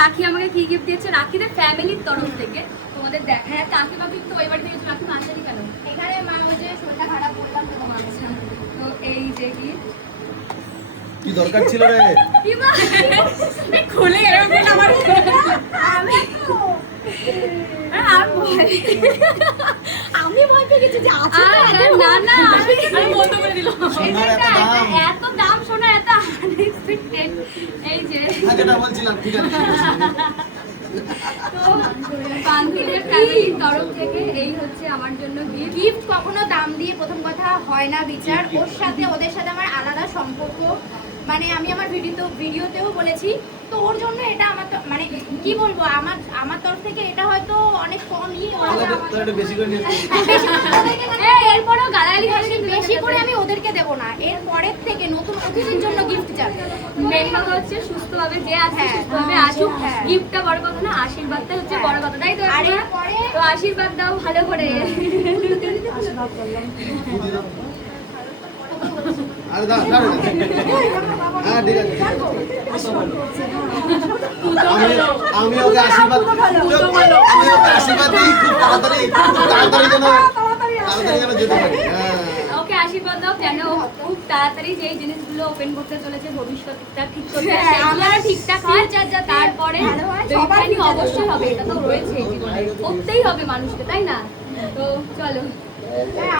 রাখি আমাকে কি গিফট দিয়েছে, রাখিতে ফ্যামিলির তরফ থেকে তোমাদের হ্যাঁ কাকি বাকি তো ওই বাড়ি থেকে রাখি আসেনি কেন? এখানে মা হচ্ছে শরীরটা খারাপ করলাম তো মা আচ্ছা, তো এই যে গিফট কি দরকার ছিল রে? খুলে গেল আমার আমি ভয় পেয়ে গেছি যে আছে না না আমি বন্ধ করে দিলাম। সোনার এত দাম। এত দাম শোনা, এত আনএক্সপেক্টেড। এই যে যেটা বলছিলাম ঠিক আছে। তো বান্ধবীদের ফ্যামিলির তরফ থেকে এই হচ্ছে আমার জন্য গিফট। গিফট কখনো দাম দিয়ে প্রথম কথা হয় না বিচার, ওর সাথে ওদের সাথে আমার আলাদা সম্পর্ক, মানে আমি আমার ভিডিওতেও বলেছি। তো ওর জন্য এটা আমার মানে কি বলবো, আমার তরফ থেকে এটা হয়তো অনেক কমই, তাহলে বেশি করে নিয়ে এরপরেও গালাগালি খাবে, বেশি করে আমি ওদেরকে দেবো না, এর পরের থেকে নতুন অতিথির জন্য গিফট যাবে। মেন কথা হচ্ছে সুস্থভাবে যে আছে হ্যাঁ, সুস্থভাবে আসুক। হ্যাঁ। গিফটটা বড় কথা না, আশীর্বাদটা হচ্ছে বড় কথা, তাই তো? আর এরপরে তো আশীর্বাদ দাও ভালো করে। আরে দাও দাও। হ্যাঁ ঠিক আছে। আমি ওকে আশীর্বাদ আমি ওকে আশীর্বাদ দিই খুব তাড়াতাড়ি যেন যেতে পারি। হ্যাঁ ওকে আশীর্বাদ দাও যেন ও খুব তাড়াতাড়ি যেই জিনিসগুলো ওপেন করতে চলেছে ভবিষ্যৎটা ঠিক করতে, হ্যাঁ, সেগুলো ঠিকঠাক হয়, তারপরে ভালো হয়, সবার সবার অবশ্যই হবে, এটা তো রয়েছে জীবনে, করতেই হবে মানুষকে, তাই না? তো চলো।